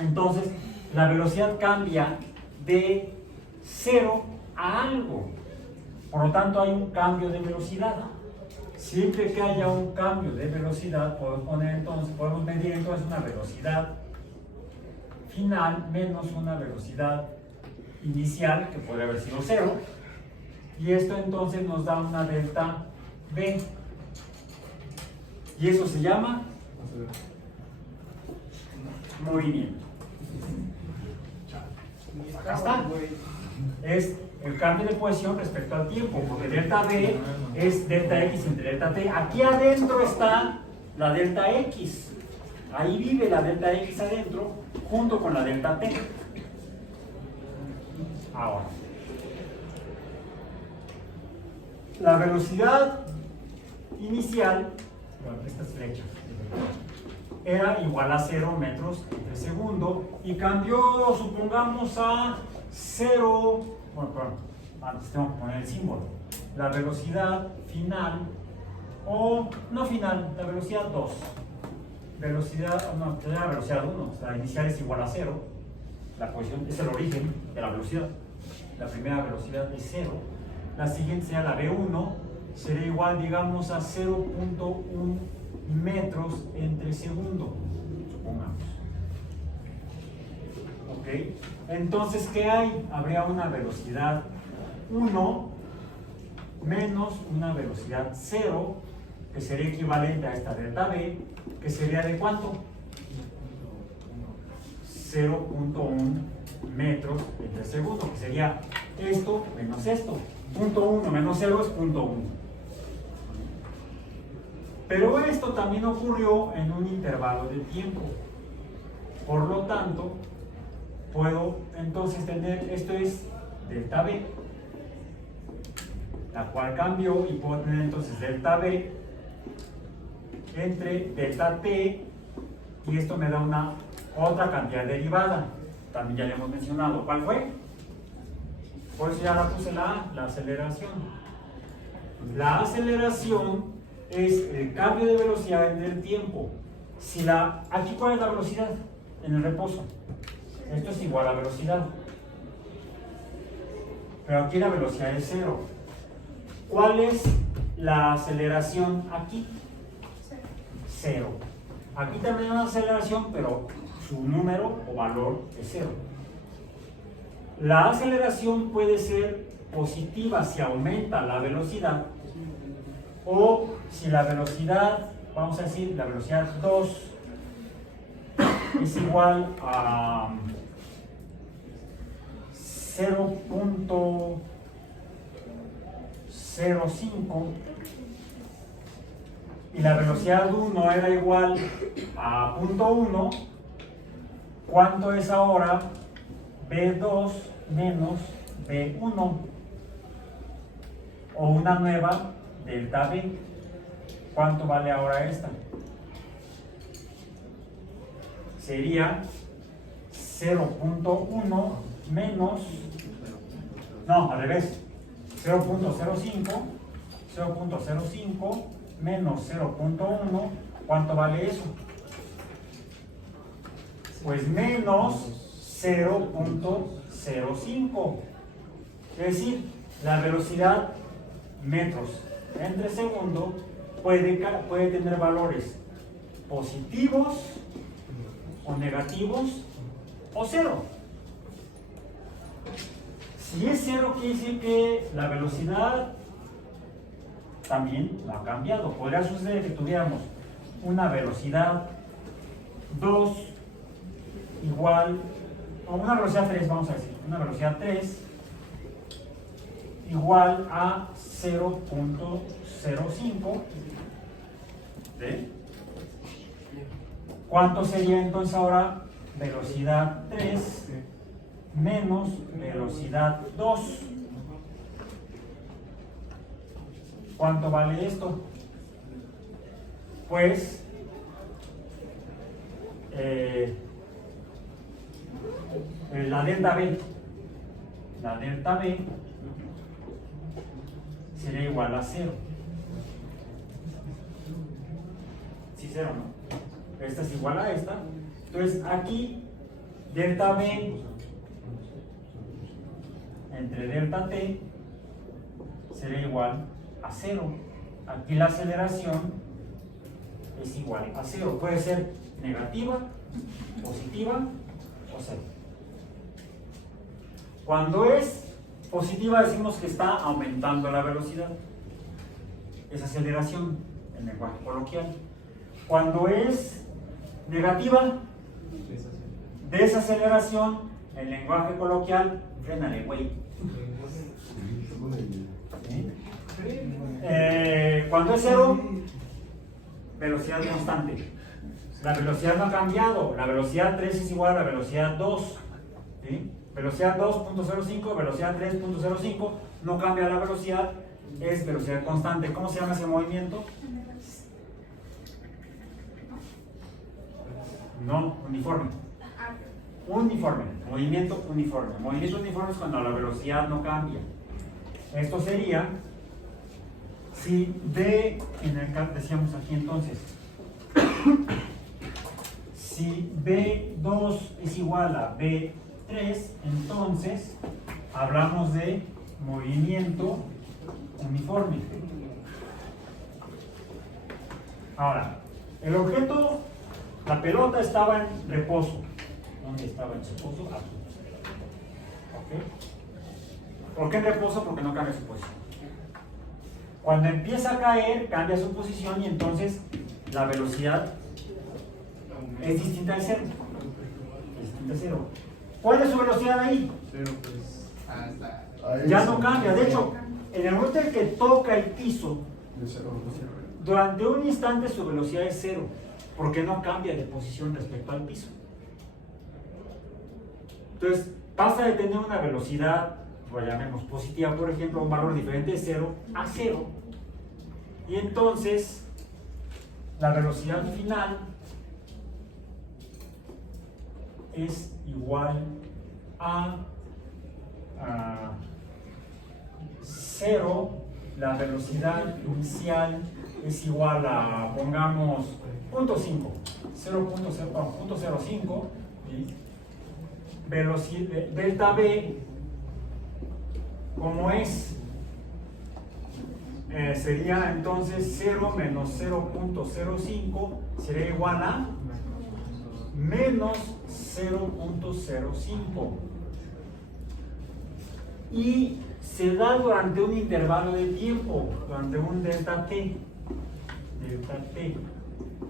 Entonces, la velocidad cambia de 0 a algo. Por lo tanto, hay un cambio de velocidad. Siempre que haya un cambio de velocidad, podemos medir entonces una velocidad final menos una velocidad inicial, que puede haber sido 0. Y esto entonces nos da una delta B. Y eso se llama movimiento. Acá está. Es el cambio de posición respecto al tiempo, porque delta B es delta X entre delta T. Aquí adentro está la delta X. Ahí vive la delta X adentro, junto con la delta T. Ahora, la velocidad inicial, bueno, estas flechas, era igual a 0 metros entre segundo y cambió, supongamos, a 0, bueno, perdón, antes tengo que poner el símbolo, la velocidad final, o no final, la velocidad 2, velocidad, no, la velocidad 1, la inicial es igual a 0, la posición es el origen de la velocidad, la primera velocidad es 0, la siguiente sería la B1, sería igual, digamos, a 0.1 metros entre segundo, supongamos. ¿Ok? Entonces, ¿qué hay? Habría una velocidad 1 menos una velocidad 0, que sería equivalente a esta delta B, que sería ¿de cuánto? 0.1 metros entre segundo, que sería esto menos esto. Punto 1 menos 0 es punto 1. Pero esto también ocurrió en un intervalo de tiempo. Por lo tanto, puedo entonces tener, esto es delta B, la cual cambió, y puedo tener entonces delta B entre delta T, y esto me da una otra cantidad derivada. También ya le hemos mencionado. ¿Cuál fue? Por eso ya la puse la A, la aceleración. La aceleración es el cambio de velocidad en el tiempo. Aquí, ¿cuál es la velocidad? En el reposo. Esto es igual a velocidad. Pero aquí la velocidad es 0. ¿Cuál es la aceleración aquí? 0. Aquí también hay una aceleración, pero su número o valor es 0. La aceleración puede ser positiva si aumenta la velocidad, o si la velocidad, vamos a decir, la velocidad 2 es igual a 0.05, y la velocidad 1 era igual a 0.1, ¿cuánto es ahora B2 menos B1? O una nueva delta B. ¿Cuánto vale ahora esta? Sería 0.1 menos, no, al revés, 0.05 menos 0.1, ¿cuánto vale eso? Pues menos 0.05. Es decir, la velocidad metros entre segundo puede tener valores positivos o negativos o 0. Si es 0, quiere decir que la velocidad también ha cambiado. Podría suceder que tuviéramos una velocidad 2 igual, o una velocidad 3, vamos a decir, una velocidad 3 igual a 0.05. ¿Sí? ¿Cuánto sería entonces ahora velocidad 3 menos velocidad 2? ¿Cuánto vale esto? Pues la delta B sería igual a 0. Sí, 0, ¿no? Esta es igual a esta. Entonces aquí delta B entre delta T sería igual a 0. Aquí la aceleración es igual a 0. Puede ser negativa, positiva o 0. Cuando es positiva decimos que está aumentando la velocidad. Es aceleración en lenguaje coloquial. Cuando es negativa, desaceleración en lenguaje coloquial, frénale, güey. ¿Sí? Cuando es 0, velocidad constante. La velocidad no ha cambiado. La velocidad 3 es igual a la velocidad 2. ¿Sí? Velocidad 2.05, velocidad 3.05, no cambia la velocidad, es velocidad constante. ¿Cómo se llama ese movimiento? No, uniforme. Uniforme, movimiento uniforme. Movimiento uniforme es cuando la velocidad no cambia. Esto sería si B, decíamos aquí entonces, si B2 es igual a B3, entonces hablamos de movimiento uniforme. Ahora, el objeto, la pelota estaba en reposo. ¿Dónde estaba en reposo? Aquí. ¿Ok? ¿Por qué en reposo? Porque no cambia su posición. Cuando empieza a caer, cambia su posición y entonces la velocidad es distinta de cero. Es distinta de cero. ¿Cuál es su velocidad ahí? Pero pues hasta Ahí Ya sí. no cambia. De hecho, en el momento en que toca el piso, De cero, no sé. durante un instante su velocidad es cero, porque no cambia de posición respecto al piso. Entonces, pasa de tener una velocidad, lo llamemos positiva, por ejemplo, un valor diferente de 0 a 0. Y entonces, la velocidad final es igual a 0. La velocidad inicial es igual a, pongamos, 0.5, 0.05, velocidad delta V, como es, sería entonces 0 menos 0.05, sería igual a menos 0.05. Y se da durante un intervalo de tiempo, durante un delta t,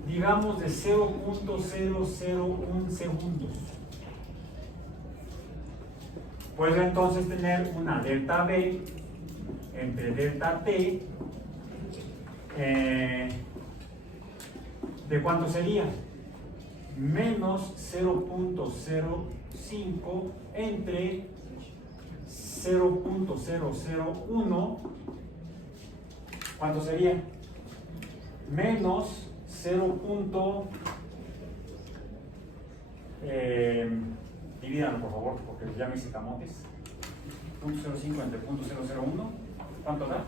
digamos de 0.001 segundos. Puedo entonces tener una delta v entre delta t, ¿de cuánto sería? Menos 0.05 entre 0.001, ¿cuánto sería? Menos 0. Divídanlo por favor, porque ya me hice camotes. 0.05 entre 0.001, ¿cuánto da?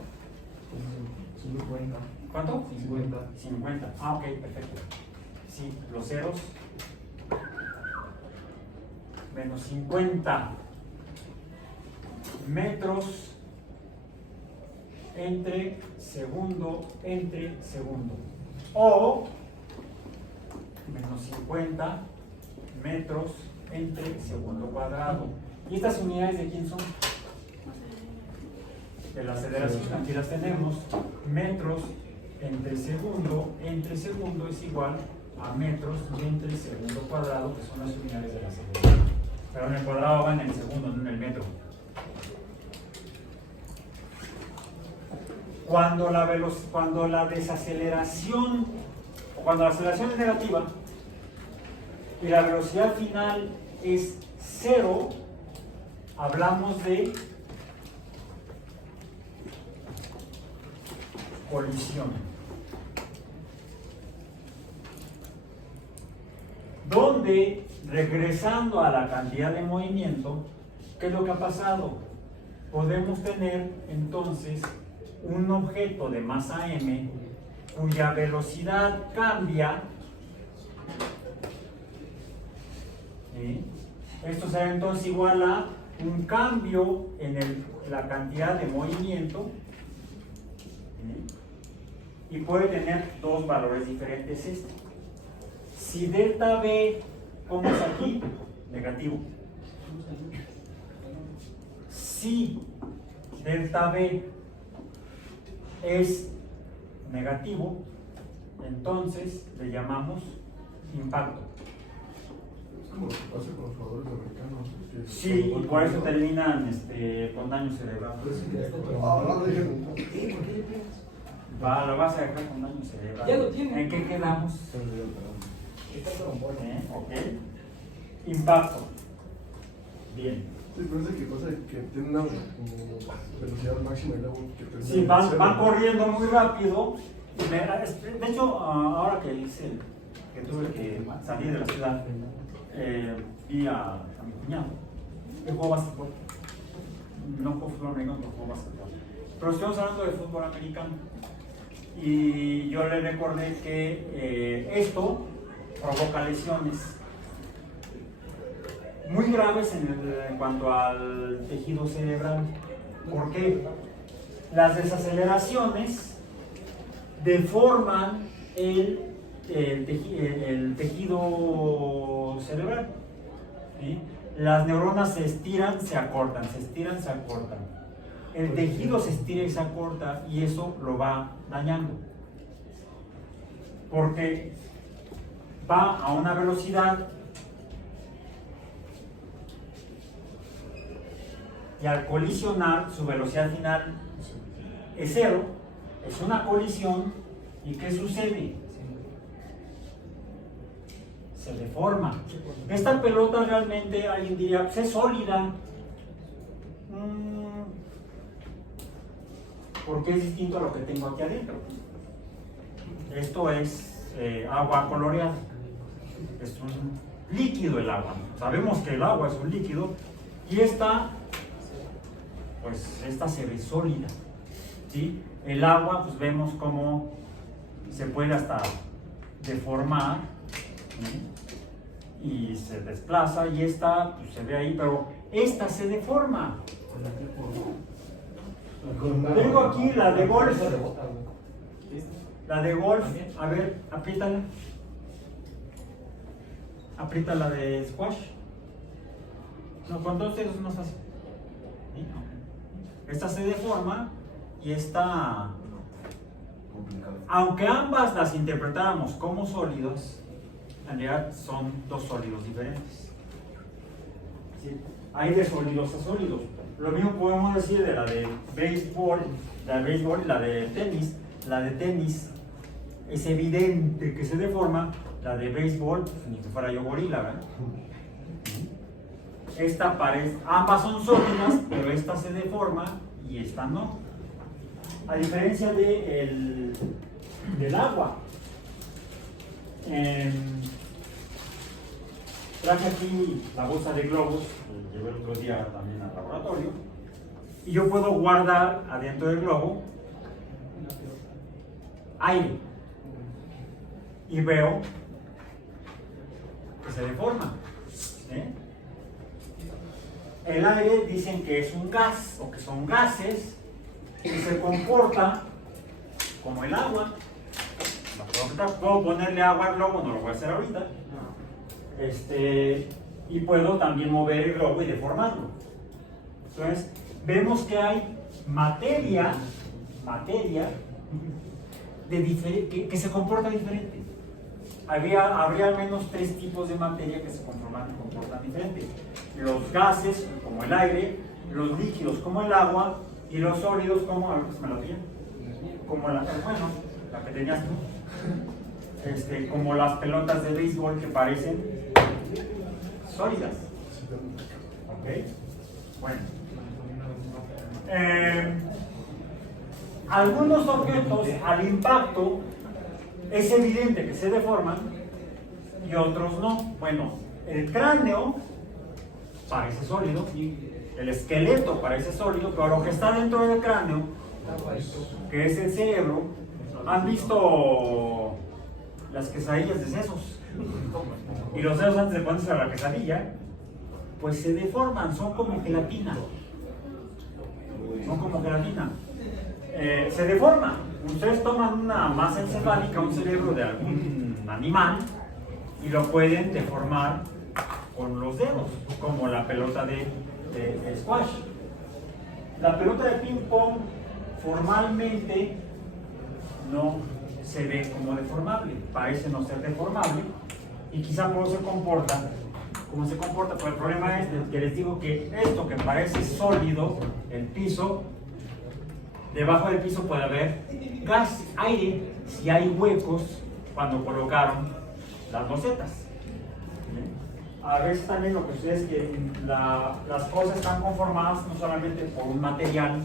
50. ¿Cuánto? 50. 50. Ah, ok, perfecto. Sí, los ceros. Menos 50 metros entre segundo. O menos 50 metros entre segundo cuadrado. ¿Y estas unidades de quién son? De la aceleración. Aquí las tenemos. Metros entre segundo es igual a metros entre segundo cuadrado, que son las unidades de la aceleración. Pero en el cuadrado va en el segundo, no en el metro. Cuando la desaceleración, o cuando la aceleración es negativa y la velocidad final es 0, hablamos de colisión. Donde, regresando a la cantidad de movimiento, ¿qué es lo que ha pasado? Podemos tener entonces un objeto de masa m cuya velocidad cambia. ¿Sí? Esto será entonces igual a un cambio en la cantidad de movimiento. ¿Sí? Y puede tener dos valores diferentes este. Si delta V, ¿cómo es aquí? Negativo. Si delta V es negativo, entonces le llamamos impacto. Es como lo que pasa con los jugadores americanos. que Sí, y cuando por van eso con- terminan con daño cerebral. Pues sí, ah, no, dejen. Lo vas a dejar con daño cerebral. Ya lo tiene. ¿En qué quedamos? Está trombón. Ok. Impacto. Bien. Sí, pero es de que pasa que tienen una como velocidad máxima y luego que terminan Sí, en van cero. corriendo muy rápido. De hecho, ahora que tuve que salir de la ciudad, vi a mi cuñado. Él jugó básquetbol. No jugó fútbol americano, pero jugó básquetbol. Pero estamos hablando de fútbol americano. Y yo le recordé que esto provoca lesiones muy graves en cuanto al tejido cerebral. ¿Por qué? Las desaceleraciones deforman el tejido cerebral. ¿Sí? Las neuronas se estiran, se acortan, se estiran, se acortan. El tejido se estira y se acorta y eso lo va dañando. Porque va a una velocidad y al colisionar su velocidad final es cero, es una colisión. ¿Y qué sucede? Se deforma. Esta pelota realmente alguien diría, pues es sólida. Porque es distinto a lo que tengo aquí adentro. Esto es agua coloreada. Es un líquido el agua. Sabemos que el agua es un líquido y esta se ve sólida. ¿Sí? El agua, pues vemos cómo se puede hasta deformar, ¿sí? Y se desplaza y esta pues, se ve ahí, pero esta se deforma. Tengo aquí la de golf. La de golf, a ver, apriétala. Aprieta la de squash. No, con dos dedos es más fácil. ¿Sí? No. Esta se deforma y esta, aunque ambas las interpretáramos como sólidos, en realidad son dos sólidos diferentes. ¿Sí? Hay de sólidos a sólidos. Lo mismo podemos decir de la de béisbol, y la de tenis. La de tenis es evidente que se deforma. La de béisbol, pues, ni que fuera yo gorila, ¿verdad? Esta parece, ambas son sólidas, pero esta se deforma y esta no. A diferencia del agua. Traje aquí la bolsa de globos, que llevé el otro día también al laboratorio, y yo puedo guardar adentro del globo aire y veo que se deforma. ¿Sí? El aire dicen que es un gas o que son gases y se comporta como el agua. Puedo ponerle agua al globo, no lo voy a hacer ahorita. Y puedo también mover el globo y deformarlo. Entonces, vemos que hay materia que se comporta diferente. Habría al menos 3 tipos de materia que se comportan diferente. Los gases, como el aire, los líquidos, como el agua, y los sólidos, como, a ver, ¿me lo tienen? Como la que tenías tú. Como las pelotas de béisbol que parecen sólidas. ¿Ok? Bueno. Algunos objetos al impacto es evidente que se deforman y otros no. Bueno, el cráneo parece sólido, el esqueleto parece sólido, pero lo que está dentro del cráneo, que es el cerebro, ¿han visto las quesadillas de sesos? Y los dedos antes de ponerse a la quesadilla, pues se deforman, son como gelatina. Se deforma. Ustedes toman una masa encefálica, un cerebro de algún animal, y lo pueden deformar con los dedos, como la pelota de squash. La pelota de ping pong formalmente no se ve como deformable, parece no ser deformable, y quizá por eso se comporta como se comporta, pero el problema es que les digo que esto que parece sólido, el piso, debajo del piso puede haber gas, aire, si hay huecos cuando colocaron las losetas. A veces también lo que sucede es que las cosas están conformadas no solamente por un material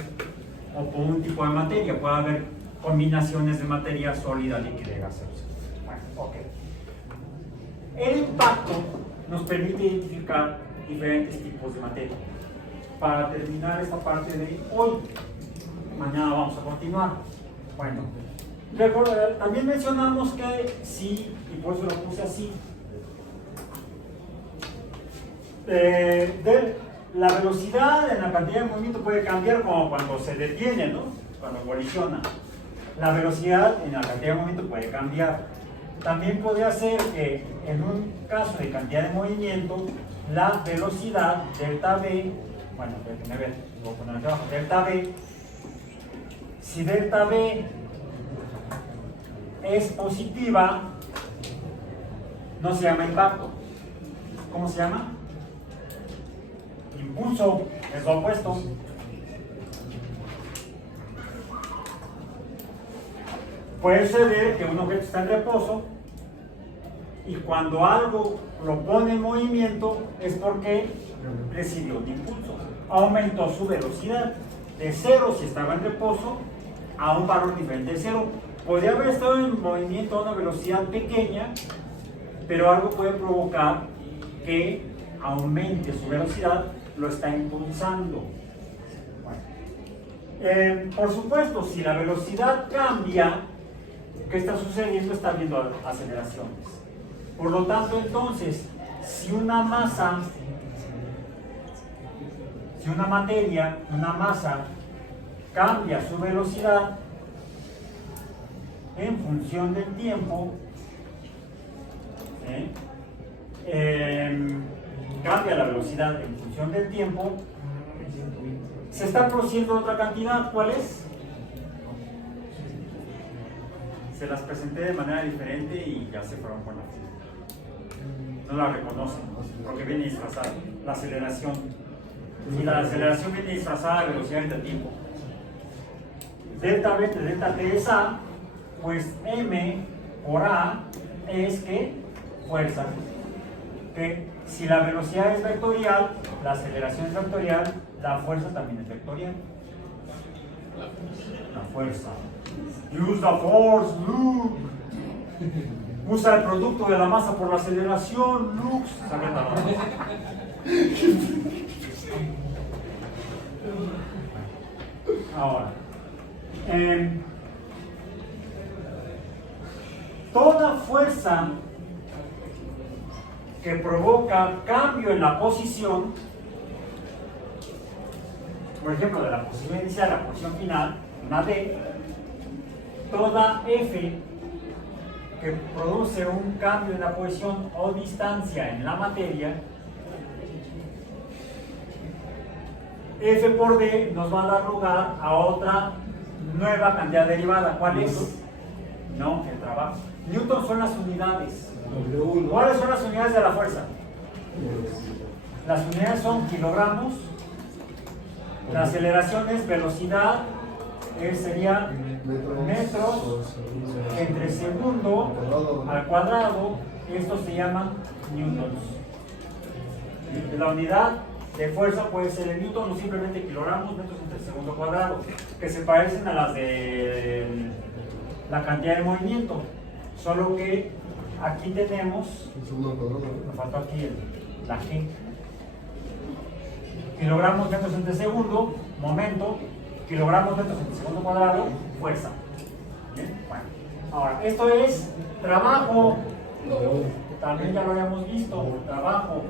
o por un tipo de materia, puede haber combinaciones de materia sólida, líquida y gaseosa. Bueno, ok. El impacto nos permite identificar diferentes tipos de materia. Para terminar esta parte de hoy, mañana vamos a continuar. Bueno, también mencionamos que sí, y por eso lo puse así, la velocidad en la cantidad de movimiento puede cambiar como cuando se detiene, ¿no? Cuando colisiona. la velocidad en la cantidad de movimiento puede cambiar. También podría ser que en un caso de cantidad de movimiento, la velocidad delta V, bueno, déjenme ver, voy a poner aquí abajo, delta V, si delta V es positiva, no se llama impacto. ¿Cómo se llama? Impulso, es lo opuesto. Puede suceder que un objeto está en reposo y cuando algo lo pone en movimiento es porque recibió un impulso. Aumentó su velocidad de 0 si estaba en reposo a un valor diferente de 0. Podría haber estado en movimiento a una velocidad pequeña, pero algo puede provocar que aumente su velocidad, lo está impulsando. Bueno. Por supuesto, si la velocidad cambia, ¿qué está sucediendo? Está habiendo aceleraciones. Por lo tanto, entonces, si una masa, si una materia, una masa, cambia su velocidad en función del tiempo, cambia la velocidad en función del tiempo, se está produciendo otra cantidad. ¿Cuál es? Se las presenté de manera diferente y ya se fueron con la física. No la reconocen porque viene disfrazada. La aceleración. Y la aceleración viene disfrazada de velocidad del tiempo. Delta V de delta T es A, pues M por A es que fuerza. Que si la velocidad es vectorial, la aceleración es vectorial, la fuerza también es vectorial. La fuerza. Use the force, Luke. Usa el producto de la masa por la aceleración, Luke. Saca la mano. Ahora, toda fuerza que provoca cambio en la posición, por ejemplo, de la posición inicial a la posición final, una D, toda F que produce un cambio en la posición o distancia en la materia, F por D nos va a dar lugar a otra nueva cantidad derivada. ¿Cuál es? No, el trabajo. Newton son las unidades. ¿Cuáles son las unidades de la fuerza? Las unidades son kilogramos. La aceleración es velocidad, sería metros entre segundo al cuadrado. Estos se llaman newtons. La unidad de fuerza puede ser el newton o simplemente kilogramos, metros entre segundo cuadrado, que se parecen a las de la cantidad de movimiento, solo que aquí tenemos, me faltó aquí la G. Kilogramos metros entre segundo, momento, kilogramos metros entre segundo cuadrado, fuerza. ¿Bien? Bueno, ahora, esto es trabajo, también ya lo habíamos visto, trabajo.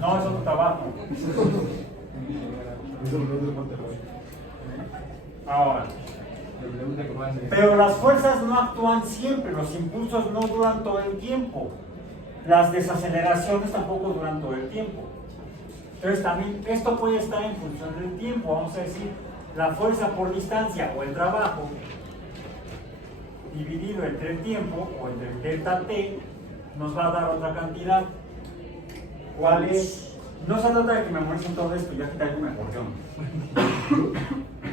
No, es otro trabajo. Ahora, pero las fuerzas no actúan siempre, los impulsos no duran todo el tiempo, las desaceleraciones tampoco duran todo el tiempo. Entonces también esto puede estar en función del tiempo. Vamos a decir, la fuerza por distancia o el trabajo dividido entre el tiempo o entre el delta T nos va a dar otra cantidad. ¿Cuál es? No se trata de que memoricen todo esto, ya que traigo un acordeón.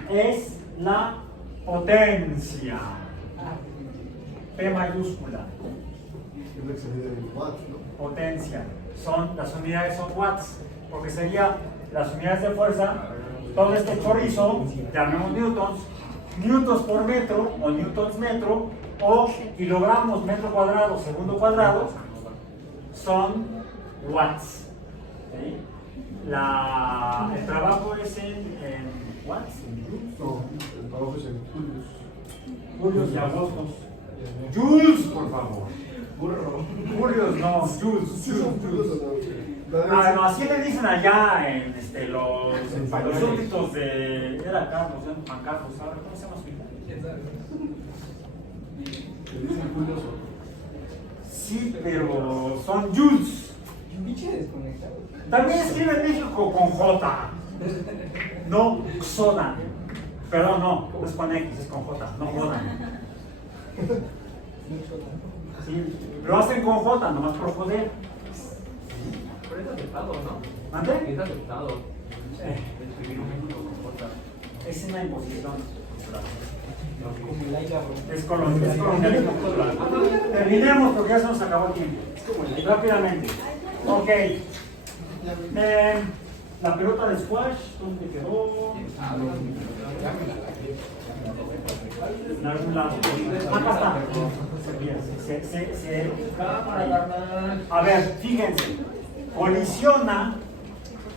Es la potencia. P mayúscula. Potencia. Las unidades son watts, porque sería las unidades de fuerza, todo este chorizo, llamemos newtons, newtons por metro o newtons metro, o kilogramos metro cuadrado segundo cuadrado, son watts. ¿Sí? El trabajo es en watts, en joules. No, el trabajo es en julios. Julios y agostos. Jules, por favor. Burro. Julius, no, Jules. Sí, son curiosos, ¿no? Ah, no, así le dicen allá en los súbditos de. Era Carlos, Juan Carlos, ¿sabes? ¿Cómo se llama su hija? ¿Quién sabe? Que dicen curioso. Sí, pero son Jules. Un pinche desconectado. También escribe México con J. No Xodan. Perdón, no es con X, es con J, no Jodan. Sí, lo hacen con J, nomás por joder. Pero es aceptado, ¿no? ¿Mande? Es aceptado. Escribir un México con J. Es una imposición. Como el Laila, bro. Es colonialismo cultural. Terminemos porque ya se nos acabó el tiempo. Rápidamente. Ok. La pelota de squash, ¿dónde quedó? En algún lado. Acá está. A ver, fíjense. Colisiona,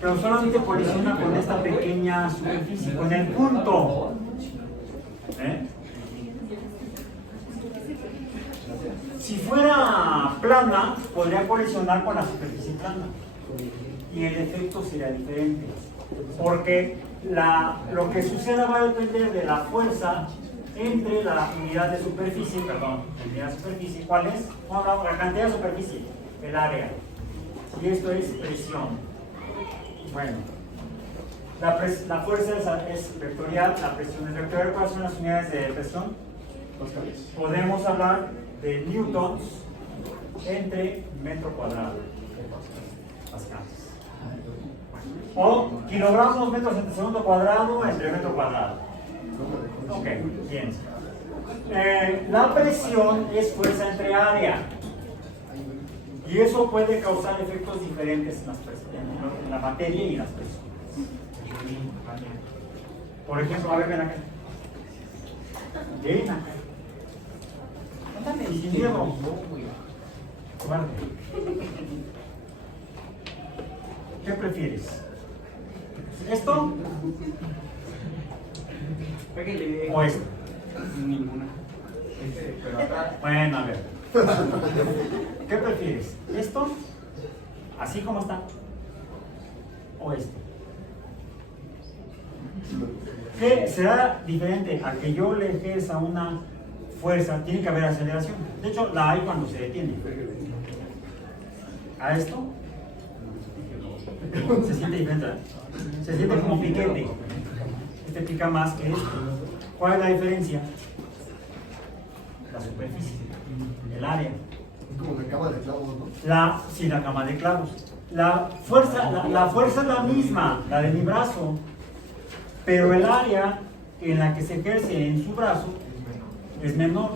pero solamente colisiona con esta pequeña superficie, con el punto. Si fuera plana, podría colisionar con la superficie plana. Y el efecto sería diferente. Porque lo que suceda va a depender de la fuerza entre la unidad de superficie, ¿cuál es? No, la cantidad de superficie, el área. Y esto es presión. Bueno, la fuerza es vectorial, la presión es vectorial. ¿Cuáles son las unidades de presión? Podemos hablar de newtons entre metro cuadrado. Pascales. O kilogramos metros entre segundo cuadrado entre metro cuadrado. Ok, bien. La presión es fuerza entre área. Y eso puede causar efectos diferentes en la materia y en las presiones. Por ejemplo, a ver, ven acá. Ven acá. Y sin miedo. Guarda. ¿Qué prefieres? ¿Esto Pégale. o esto? Ninguna. Pero acá. Bueno, a ver. ¿Qué prefieres? ¿Esto? ¿Así como está? ¿O esto? ¿Qué será diferente a que yo le ejerza una fuerza? Tiene que haber aceleración. De hecho, la hay cuando se detiene. ¿A esto? Se siente diferente, ¿verdad? Se siente como piquete. Este pica más que este. ¿Cuál es la diferencia? La superficie, el área. Es como la cama de clavos, ¿no? Sí, la cama de clavos. La fuerza es la misma, la de mi brazo, pero el área en la que se ejerce en su brazo es menor.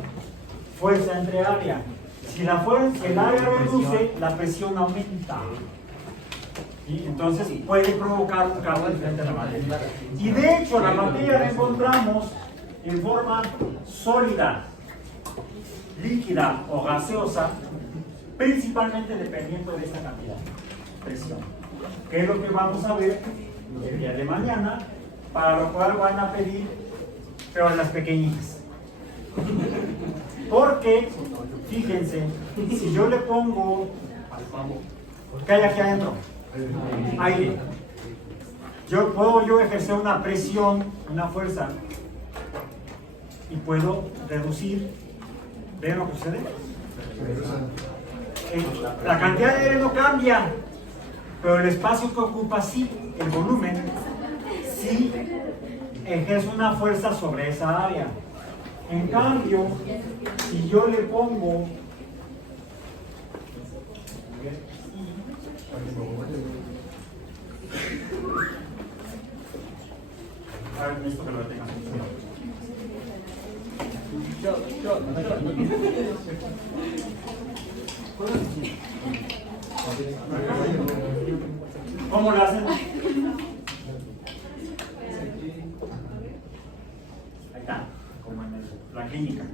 Fuerza entre área. Si el área reduce, la presión aumenta. ¿Sí? Entonces puede provocar un cambio diferente a la materia. Y de hecho la materia la encontramos en forma sólida, líquida o gaseosa, principalmente dependiendo de esta cantidad, presión. Que es lo que vamos a ver el día de mañana, para lo cual van a pedir, pero en las pequeñitas. Porque, fíjense, si yo le pongo, ¿qué hay aquí adentro? Aire. Puedo ejercer una presión, una fuerza, y puedo reducir. ¿Ven lo que sucede? La cantidad de aire no cambia, pero el espacio que ocupa sí, el volumen, sí ejerce una fuerza sobre esa área. En cambio, si yo le pongo a ver, esto que lo tengan. ¿Cómo lo hacen? Ahí está, como en la clínica.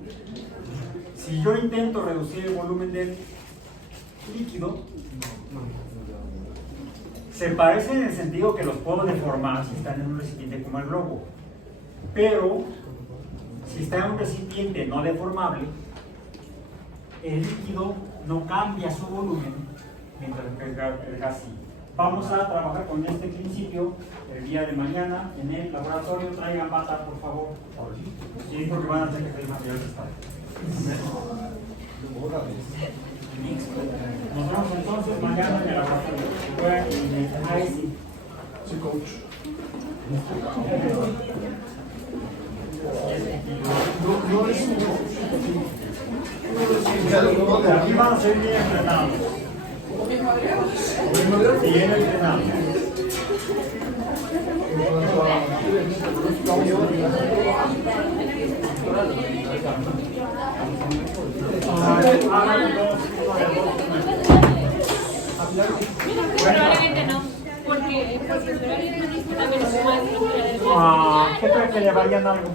Si yo intento reducir el volumen del líquido, se parecen en el sentido que los puedo deformar si están en un recipiente como el globo. Pero, si está en un recipiente no deformable, el líquido no cambia su volumen, mientras que el gas sí. Vamos a trabajar con este principio el día de mañana en el laboratorio. Traigan bata, por favor. Sí, porque van a tener que pedir material de estado. Nos vemos entonces mañana en el laboratorio. Ahí sí. Sí, coach. No es un Aquí van a ser bien entrenados. Bien entrenados. Probablemente no, porque también es más. ¿Qué creen que le varían algo?